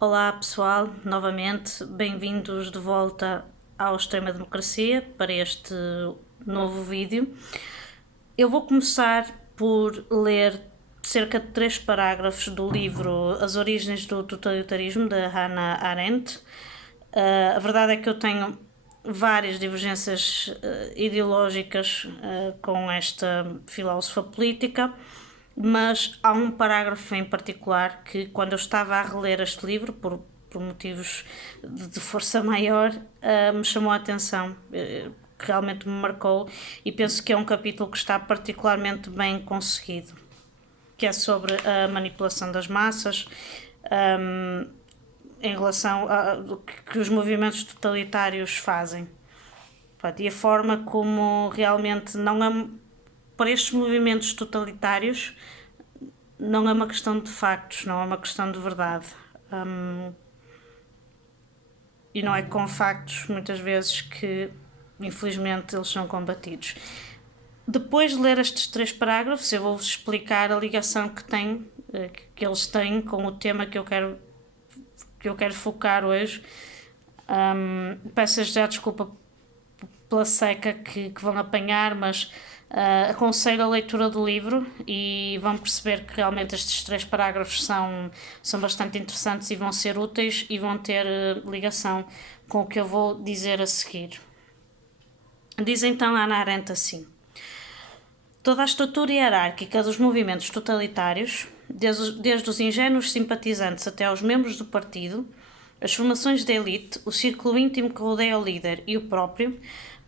Olá pessoal, novamente bem-vindos de volta ao Extrema Democracia para este novo vídeo. Eu vou começar por ler cerca de 3 parágrafos do livro As Origens do Totalitarismo, da Hannah Arendt. A verdade é que eu tenho várias divergências ideológicas com esta filósofa política, mas há um parágrafo em particular que, quando eu estava a reler este livro, por motivos de força maior, me chamou a atenção, que realmente me marcou, e penso que é um capítulo que está particularmente bem conseguido, que é sobre a manipulação das massas, em relação ao que os movimentos totalitários fazem. E a forma como realmente não é, para estes movimentos totalitários, não é uma questão de factos, não é uma questão de verdade. E não é com factos, muitas vezes, que infelizmente eles são combatidos. Depois de ler estes 3 parágrafos, eu vou-vos explicar a ligação que eles têm com o tema que eu quero focar hoje. Peço já desculpa pela seca que vão apanhar, mas aconselho a leitura do livro e vão perceber que realmente estes 3 parágrafos são bastante interessantes e vão ser úteis e vão ter ligação com o que eu vou dizer a seguir. Diz então Hannah Arendt assim: toda a estrutura hierárquica dos movimentos totalitários, desde os ingênuos simpatizantes até aos membros do partido, as formações de elite, o círculo íntimo que rodeia o líder e o próprio,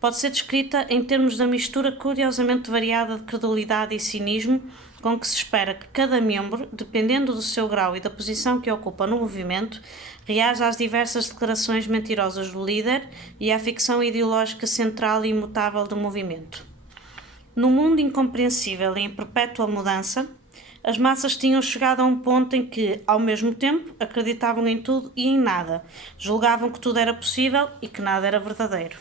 pode ser descrita em termos da mistura curiosamente variada de credulidade e cinismo com que se espera que cada membro, dependendo do seu grau e da posição que ocupa no movimento, reaja às diversas declarações mentirosas do líder e à ficção ideológica central e imutável do movimento. No mundo incompreensível e em perpétua mudança, as massas tinham chegado a um ponto em que, ao mesmo tempo, acreditavam em tudo e em nada, julgavam que tudo era possível e que nada era verdadeiro.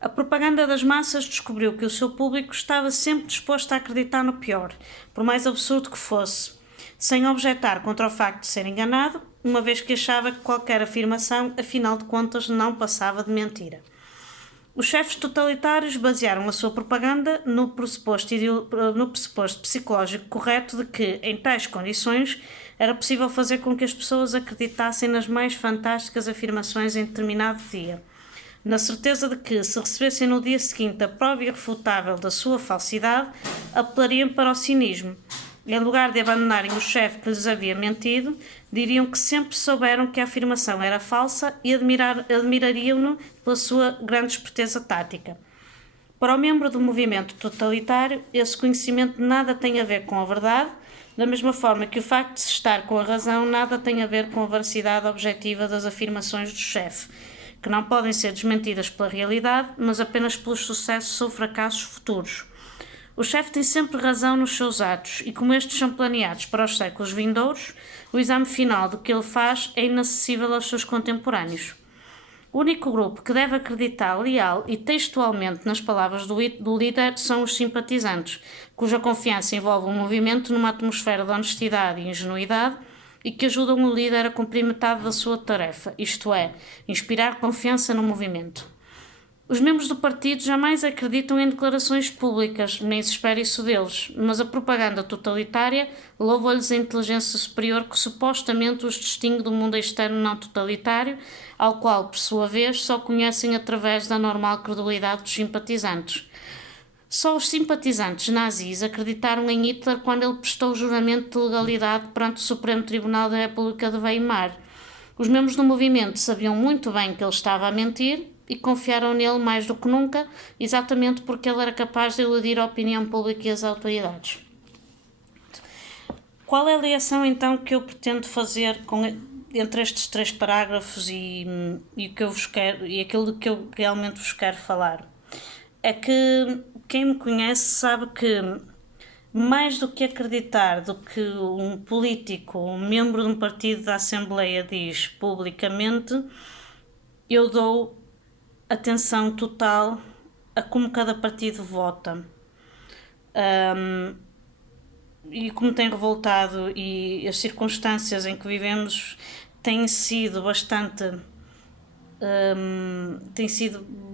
A propaganda das massas descobriu que o seu público estava sempre disposto a acreditar no pior, por mais absurdo que fosse, sem objetar contra o facto de ser enganado, uma vez que achava que qualquer afirmação, afinal de contas, não passava de mentira. Os chefes totalitários basearam a sua propaganda no pressuposto psicológico correto de que, em tais condições, era possível fazer com que as pessoas acreditassem nas mais fantásticas afirmações em determinado dia, na certeza de que, se recebessem no dia seguinte a prova irrefutável da sua falsidade, apelariam para o cinismo. Em lugar de abandonarem o chefe que lhes havia mentido, diriam que sempre souberam que a afirmação era falsa e admirariam-no pela sua grande esperteza tática. Para o membro do movimento totalitário, esse conhecimento nada tem a ver com a verdade, da mesma forma que o facto de se estar com a razão nada tem a ver com a veracidade objetiva das afirmações do chefe, que não podem ser desmentidas pela realidade, mas apenas pelos sucessos ou fracassos futuros. O chefe tem sempre razão nos seus atos e, como estes são planeados para os séculos vindouros, o exame final do que ele faz é inacessível aos seus contemporâneos. O único grupo que deve acreditar leal e textualmente nas palavras do líder são os simpatizantes, cuja confiança envolve um movimento numa atmosfera de honestidade e ingenuidade e que ajudam o líder a cumprir metade da sua tarefa, isto é, inspirar confiança no movimento. Os membros do partido jamais acreditam em declarações públicas, nem se espera isso deles, mas a propaganda totalitária louva-lhes a inteligência superior que supostamente os distingue do mundo externo não totalitário, ao qual, por sua vez, só conhecem através da normal credulidade dos simpatizantes. Só os simpatizantes nazis acreditaram em Hitler quando ele prestou juramento de legalidade perante o Supremo Tribunal da República de Weimar. Os membros do movimento sabiam muito bem que ele estava a mentir e confiaram nele mais do que nunca, exatamente porque ele era capaz de iludir a opinião pública e as autoridades. Qual é a ligação então que eu pretendo fazer entre estes 3 parágrafos e aquilo de que eu realmente vos quero falar? É que quem me conhece sabe que, mais do que acreditar do que um político, um membro de um partido da Assembleia diz publicamente, eu dou atenção total a como cada partido vota. E como tem revoltado e as circunstâncias em que vivemos têm sido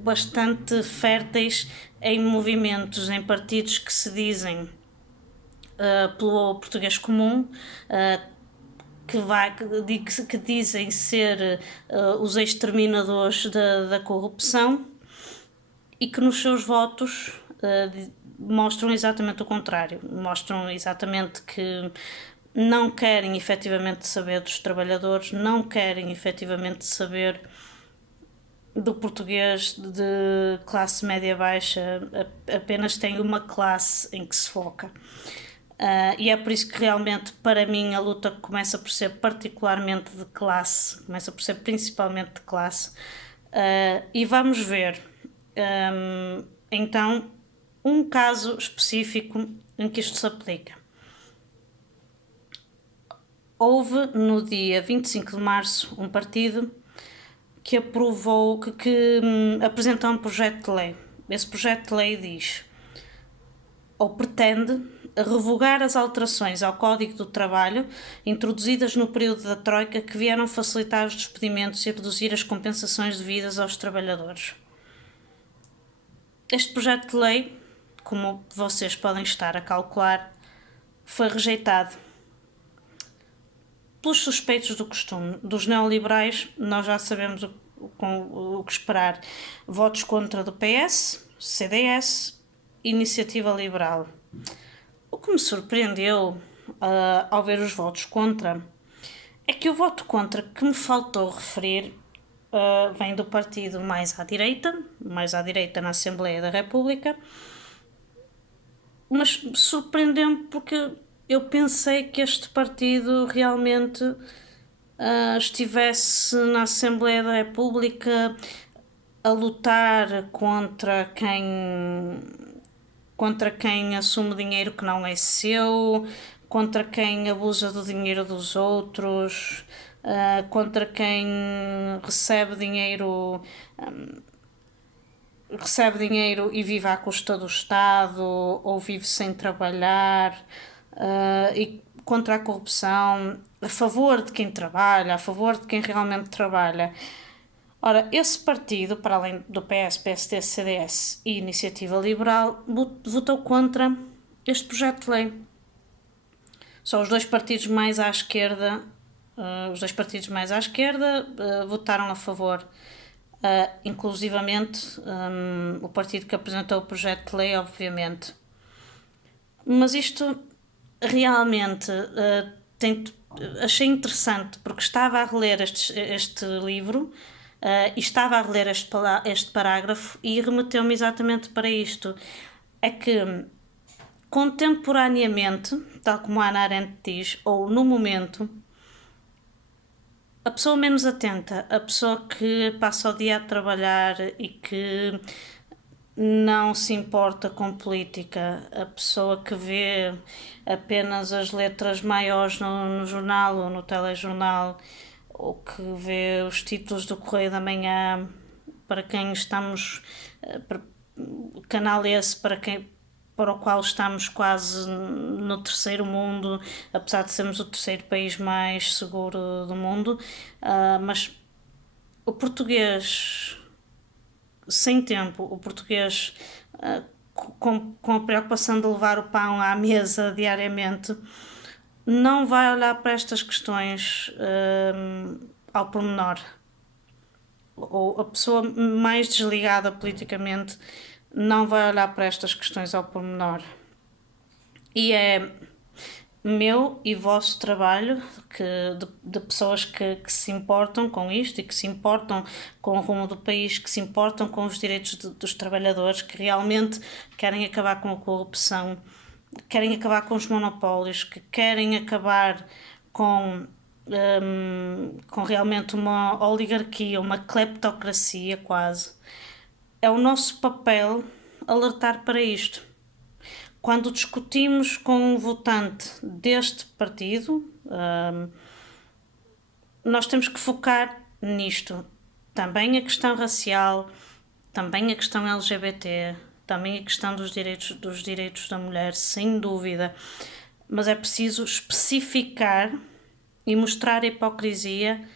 bastante férteis em movimentos, em partidos que se dizem pelo português comum, que dizem ser os exterminadores da corrupção, e que nos seus votos mostram exatamente o contrário. Mostram exatamente que não querem efetivamente saber dos trabalhadores, não querem efetivamente saber do português de classe média-baixa, apenas tem uma classe em que se foca. E é por isso que realmente, para mim, a luta começa por ser particularmente de classe, começa por ser principalmente de classe. E vamos ver, então, um caso específico em que isto se aplica. Houve, no dia 25 de março, um partido que aprovou, que apresentou um projeto de lei. Esse projeto de lei diz, ou pretende, revogar as alterações ao Código do Trabalho introduzidas no período da Troika, que vieram facilitar os despedimentos e reduzir as compensações devidas aos trabalhadores. Este projeto de lei, como vocês podem estar a calcular, foi rejeitado pelos suspeitos do costume. Dos neoliberais, nós já sabemos o que esperar. Votos contra do PS, CDS, Iniciativa Liberal. O que me surpreendeu ao ver os votos contra é que o voto contra que me faltou referir vem do partido mais à direita na Assembleia da República, mas surpreendeu-me porque eu pensei que este partido realmente estivesse na Assembleia da República a lutar contra quem assume dinheiro que não é seu, contra quem abusa do dinheiro dos outros, contra quem recebe dinheiro e vive à custa do Estado, ou vive sem trabalhar, e contra a corrupção, a favor de quem trabalha, a favor de quem realmente trabalha. Ora, esse partido, para além do PS, PSD, CDS e Iniciativa Liberal, votou contra este projeto de lei. Só os dois partidos mais à esquerda, votaram a favor. Inclusivamente o partido que apresentou o projeto de lei, obviamente. Mas isto realmente achei interessante, porque estava a reler este livro e estava a reler este parágrafo e remeteu-me exatamente para isto. É que contemporaneamente, tal como a Hannah Arendt diz, ou no momento, a pessoa menos atenta, a pessoa que passa o dia a trabalhar e que não se importa com política, a pessoa que vê apenas as letras maiores no jornal ou no telejornal, ou que vê os títulos do Correio da Manhã, para quem estamos, canal esse para o qual estamos quase no terceiro mundo, apesar de sermos o terceiro país mais seguro do mundo, mas o português sem tempo, o português com a preocupação de levar o pão à mesa diariamente, não vai olhar para estas questões ao pormenor. Ou a pessoa mais desligada politicamente não vai olhar para estas questões ao pormenor. E é meu e vosso trabalho de pessoas que se importam com isto e que se importam com o rumo do país, que se importam com os direitos dos trabalhadores, que realmente querem acabar com a corrupção, querem acabar com os monopólios, que querem acabar com realmente uma oligarquia, uma cleptocracia quase. É o nosso papel alertar para isto. Quando discutimos com um votante deste partido, nós temos que focar nisto. Também a questão racial, também a questão LGBT, também a questão dos direitos da mulher, sem dúvida. Mas é preciso especificar e mostrar a hipocrisia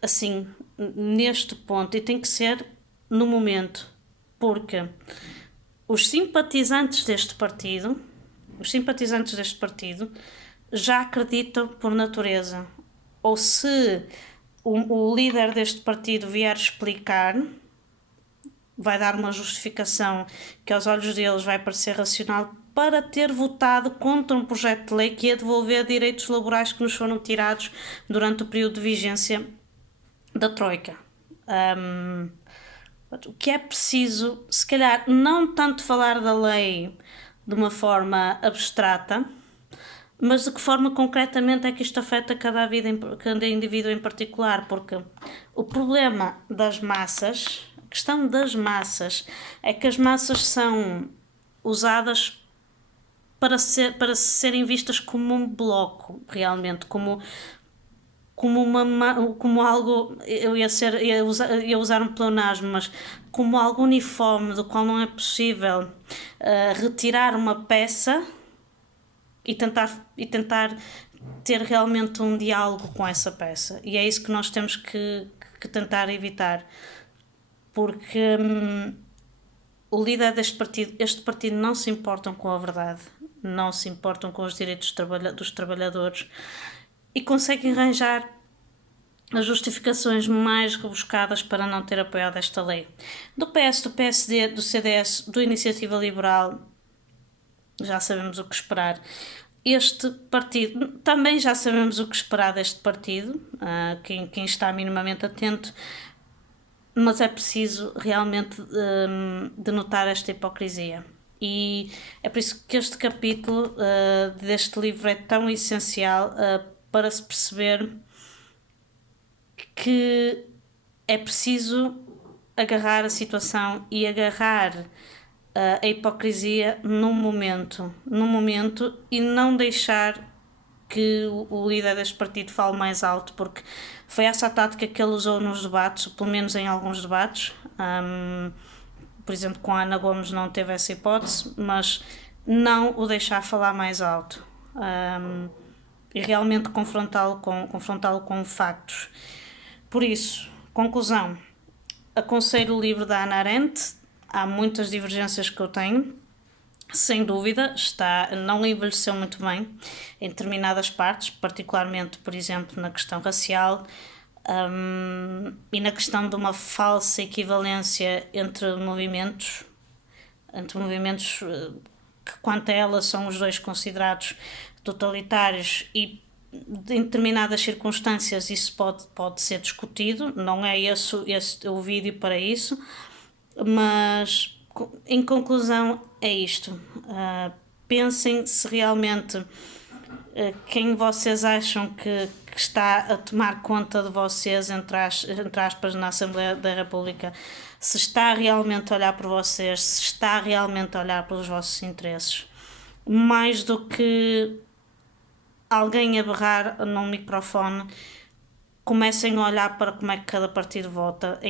assim, neste ponto, e tem que ser no momento, porque os simpatizantes deste partido, já acreditam por natureza. Ou se o líder deste partido vier explicar, vai dar uma justificação que aos olhos deles vai parecer racional para ter votado contra um projeto de lei que ia devolver direitos laborais que nos foram tirados durante o período de vigência da Troika. O que é preciso, se calhar, não tanto falar da lei de uma forma abstrata, mas de que forma concretamente é que isto afeta cada indivíduo em particular, porque o problema das massas, a questão das massas, é que as massas são usadas para serem vistas como um bloco, realmente, como algo, ia usar um pleonasmo, mas como algo uniforme, do qual não é possível retirar uma peça e tentar ter realmente um diálogo com essa peça. E é isso que nós temos que tentar evitar, porque o líder este partido não se importam com a verdade, não se importam com os direitos dos trabalhadores e conseguem arranjar as justificações mais rebuscadas para não ter apoiado esta lei. Do PS, do PSD, do CDS, do Iniciativa Liberal, já sabemos o que esperar. Este partido, também já sabemos o que esperar deste partido, quem está minimamente atento, mas é preciso realmente denotar esta hipocrisia. E é por isso que este capítulo deste livro é tão essencial para se perceber que é preciso agarrar a situação e agarrar a hipocrisia num momento e não deixar que o líder deste partido fale mais alto, porque foi essa a tática que ele usou nos debates, pelo menos em alguns debates. Por exemplo, com a Ana Gomes não teve essa hipótese, mas não o deixar falar mais alto e realmente confrontá-lo com factos. Por isso, conclusão, aconselho o livro da Hannah Arendt. Há muitas divergências que eu tenho, sem dúvida, não envelheceu muito bem em determinadas partes, particularmente, por exemplo, na questão racial e na questão de uma falsa equivalência entre movimentos que, quanto a ela, são os dois considerados totalitários, e em determinadas circunstâncias isso pode ser discutido, não é esse o vídeo para isso, mas em conclusão é isto. Pensem se realmente quem vocês acham que está a tomar conta de vocês, entre aspas, na Assembleia da República, se está realmente a olhar por vocês, se está realmente a olhar pelos vossos interesses, mais do que alguém a berrar num microfone. Comecem a olhar para como é que cada partido vota,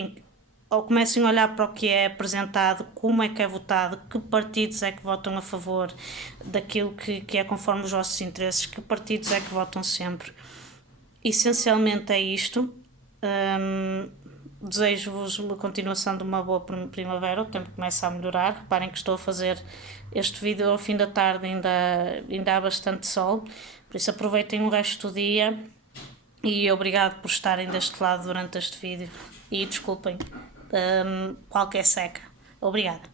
ou comecem a olhar para o que é apresentado, como é que é votado, que partidos é que votam a favor daquilo que é conforme os vossos interesses, que partidos é que votam sempre. Essencialmente é isto. Desejo-vos a continuação de uma boa primavera. O tempo começa a melhorar. Reparem que estou a fazer este vídeo ao fim da tarde, ainda há bastante sol, por isso aproveitem o resto do dia e obrigado por estarem deste lado durante este vídeo e desculpem qualquer seca. Obrigada.